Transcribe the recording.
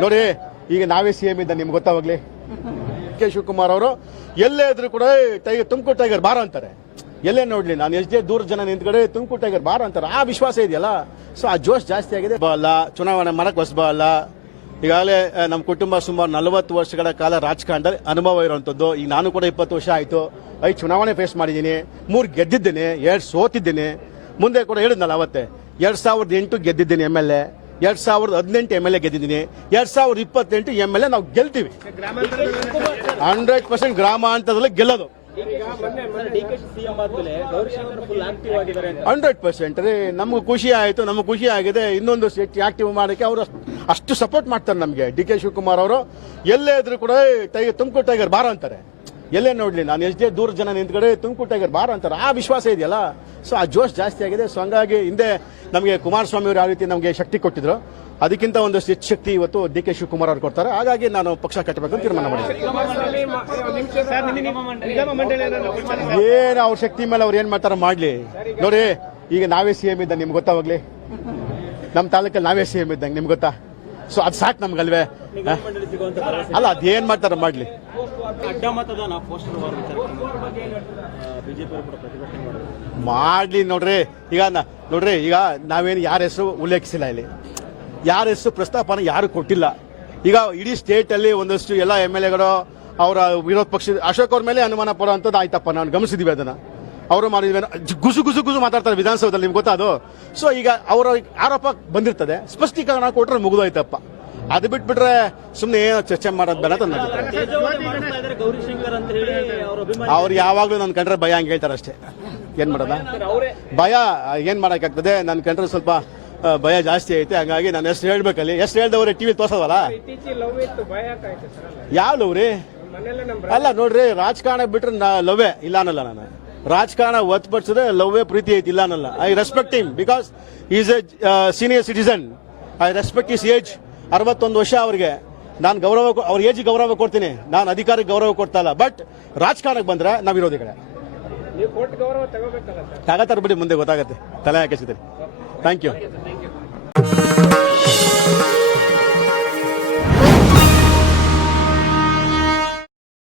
ನೋಡಿ ಈಗ ನಾವೇ ಸಿಎಂ ಇದ್ದ ನಿಮ್ಗೆ ಗೊತ್ತಾವಾಗ್ಲಿ ಕೆ ಶಿವಕುಮಾರ್ ಅವರು ಎಲ್ಲೇ ಇದ್ರು ಕೂಡ ಟೈಗರ್ ತುಮಕೂರು ಟೈಗರ್ ಬಾರ ಅಂತಾರೆ. ಎಲ್ಲೇ ನೋಡ್ಲಿ ನಾನು ಎಷ್ಟೇ ದೂರ ಜನ ನಿಂತ್ಕಡೆ ತುಮಕೂರು ಟೈಗರ್ ಬಾರ ಅಂತಾರೆ. ಆ ವಿಶ್ವಾಸ ಇದೆಯಲ್ಲ, ಸೊ ಆ ಜೋಶ್ ಜಾಸ್ತಿ ಆಗಿದೆ. ಅಲ್ಲ ಚುನಾವಣೆ ಮಾಡಕ್ ಹೊಸಬ ಅಲ್ಲ. ಈಗಾಗಲೇ ನಮ್ಮ ಕುಟುಂಬ ಸುಮಾರು 40 ವರ್ಷಗಳ ಕಾಲ ರಾಜಕಾರಣದಲ್ಲಿ ಅನುಭವ ಇರುವಂತದ್ದು. ಈಗ ನಾನು ಕೂಡ 20 ವರ್ಷ ಆಯ್ತು. 5 ಚುನಾವಣೆ ಫೇಸ್ ಮಾಡಿದ್ದೀನಿ, 3 ಗೆದ್ದಿದ್ದೇನೆ, 2 ಸೋತಿದ್ದೇನೆ. ಮುಂದೆ ಕೂಡ ಹೇಳಿದ್ನಲ್ಲ ಅವತ್ತೆ 2008 ಗೆದ್ದಿದ್ದೀನಿ MLA, 2018 MLA ಗೆದ್ದಿದ್ದೀನಿ, 2028 MLA ನಾವು ಗೆಲ್ತೀವಿ. 100% ಗ್ರಾಮಾಂತರದಲ್ಲಿ ಗೆಲ್ಲೋದು 100%. ಅದೇ ನಮ್ಗೆ ಖುಷಿ ಆಯ್ತು, ನಮ್ಗೆ ಖುಷಿ ಆಗಿದೆ. ಇನ್ನೊಂದು ಆಕ್ಟಿವ್ ಮಾಡಕ್ಕೆ ಅವರು ಅಷ್ಟು ಸಪೋರ್ಟ್ ಮಾಡ್ತಾರೆ ನಮಗೆ. ಡಿ ಕೆ ಶಿವಕುಮಾರ್ ಅವರು ಎಲ್ಲೇ ಇದ್ರು ಕೂಡ ತುಮಕೂರು ಟೈಗರ್ ಬಾರ ಅಂತಾರೆ. ಎಲ್ಲೇ ನೋಡ್ಲಿ ನಾನು ಎಷ್ಟೇ ದೂರ ಜನ ನಿಂತ್ಕಡೆ ತುಮಕೂರು ಟೈಗರ್ ಬಾರ ಅಂತಾರೆ. ಆ ವಿಶ್ವಾಸ ಇದೆಯಲ್ಲ, ಸೊ ಆ ಜೋಶ್ ಜಾಸ್ತಿ ಆಗಿದೆ. ಸೊ ಹಂಗಾಗಿ ಹಿಂದೆ ನಮಗೆ ಕುಮಾರಸ್ವಾಮಿ ಅವರು ಯಾವ ರೀತಿ ನಮಗೆ ಶಕ್ತಿ ಕೊಟ್ಟಿದ್ರು, ಅದಕ್ಕಿಂತ ಒಂದಷ್ಟು ಹೆಚ್ಚು ಶಕ್ತಿ ಇವತ್ತು ಡಿ ಕೆ ಶಿವಕುಮಾರ್ ಅವರು ಕೊಡ್ತಾರೆ. ಹಾಗಾಗಿ ನಾನು ಪಕ್ಷ ಕಟ್ಟಬೇಕು ಅಂತ ತೀರ್ಮಾನ ಮಾಡಿದ್ದೀನಿ. ಏನು ಅವ್ರ ಶಕ್ತಿ ಮೇಲೆ ಅವ್ರು ಏನ್ ಮಾಡ್ತಾರ ಮಾಡ್ಲಿ. ನೋಡಿ ಈಗ ನಾವೇ ಸಿಎಂ ಇದ್ದಂಗೆ ನಿಮ್ಗೆ ಗೊತ್ತಾವಾಗ್ಲಿ, ನಮ್ಮ ತಾಲೂಕಲ್ಲಿ ನಾವೇ ಸಿಎಂ ಇದ್ದಂಗೆ ನಿಮ್ಗೆ ಗೊತ್ತಾ. ಸೊ ಅದು ಸಾಕು ನಮ್ಗಲ್ವೇ. ಅಲ್ಲ ಅದೇನ್ ಮಾಡ್ತಾರ ಮಾಡ್ಲಿ. ಮಾಡ್ಲಿ ನೋಡ್ರಿ. ಈಗ ನಾವೇನು ಯಾರ ಹೆಸರು ಉಲ್ಲೇಖಿಸಿಲ್ಲ, ಇಲ್ಲಿ ಯಾರ ಹೆಸರು ಪ್ರಸ್ತಾಪನ ಯಾರು ಕೊಟ್ಟಿಲ್ಲ. ಈಗ ಇಡೀ ಸ್ಟೇಟ್ ಅಲ್ಲಿ ಒಂದಷ್ಟು ಎಲ್ಲ MLAಗಳು ಅವರ ವಿರೋಧ ಪಕ್ಷ ಅಶೋಕ್ ಅವ್ರ ಮೇಲೆ ಅನುಮಾನ ಪಡೋ ಅಂತದ್ದು ಆಯ್ತಪ್ಪ, ನಾವು ಗಮನಿಸಿದೀವಿ ಅದನ್ನ. ಅವರು ಮಾಡಿದ್ವಿ ಗುಸು ಮಾತಾಡ್ತಾರೆ ವಿಧಾನಸೌಧದಲ್ಲಿ, ನಿಮ್ಗೆ ಗೊತ್ತಾ ಅದು. ಸೊ ಈಗ ಅವರ ಆರೋಪ ಬಂದಿರ್ತದೆ, ಸ್ಪಷ್ಟೀಕರಣ ಕೊಟ್ರೆ ಮುಗಿದೋಯ್ತಪ್ಪ. ಅದು ಬಿಟ್ಬಿಟ್ರೆ ಸುಮ್ಮನೆ ಏನೋ ಚರ್ಚೆ ಮಾಡೋದು ಬೇಡ ಅಂತ. ಅವ್ರು ಯಾವಾಗ್ಲೂ ನನ್ ಕಂಡ್ರೆ ಭಯ ಹಂಗೆ ಹೇಳ್ತಾರೆ ಅಷ್ಟೇ. ಏನ್ ಮಾಡೋದ ಭಯ, ಏನ್ ಮಾಡಕ್ಕಾಗ್ತದೆ. ನನ್ ಕಂಡ್ರೆ ಸ್ವಲ್ಪ ಭಯ ಜಾಸ್ತಿ ಐತೆ. ಹಂಗಾಗಿ ನಾನು ಎಷ್ಟು ಹೇಳ್ಬೇಕಲ್ಲಿ, ಎಷ್ಟು ಹೇಳ್ದವ್ರೆ ಟಿವಿ ತೋರ್ಸೋದಲ್ಲ. ಯಾವ ಲವ್ ರೀ? ಅಲ್ಲ ನೋಡ್ರಿ, ರಾಜಕಾರಣ ಬಿಟ್ರೆ ಲವ್ವೇ ಇಲ್ಲ ಅನ್ನಲ್ಲ. ನಾನು ರಾಜಕಾರಣ ಒತ್ತುಪಡಿಸಿದ್ರೆ ಲವ್ವೇ ಪ್ರೀತಿ ಐತಿ ಇಲ್ಲ ಅನ್ನಲ್ಲ. I respect him because is A senior citizen. I respect is age. 61 ವರ್ಷ ಅವ್ರಿಗೆ ನಾನು ಗೌರವ, ಅವ್ರ ಏಜ್ ಗೌರವ ಕೊಡ್ತೀನಿ, ನಾನು ಅಧಿಕಾರಕ್ಕೆ ಗೌರವ ಕೊಡ್ತಾ ಇಲ್ಲ. ಬಟ್ ರಾಜಕಾರಣಕ್ಕೆ ಬಂದ್ರೆ ನಾವು ವಿರೋಧಿಗಳೇ. ತಗೋತಾರ ಬಿಡಿ, ಮುಂದೆ ಗೊತ್ತಾಗತ್ತೆ. ತಲೆ ಹಾಕಿಸಿದ್ರಿ. Thank you.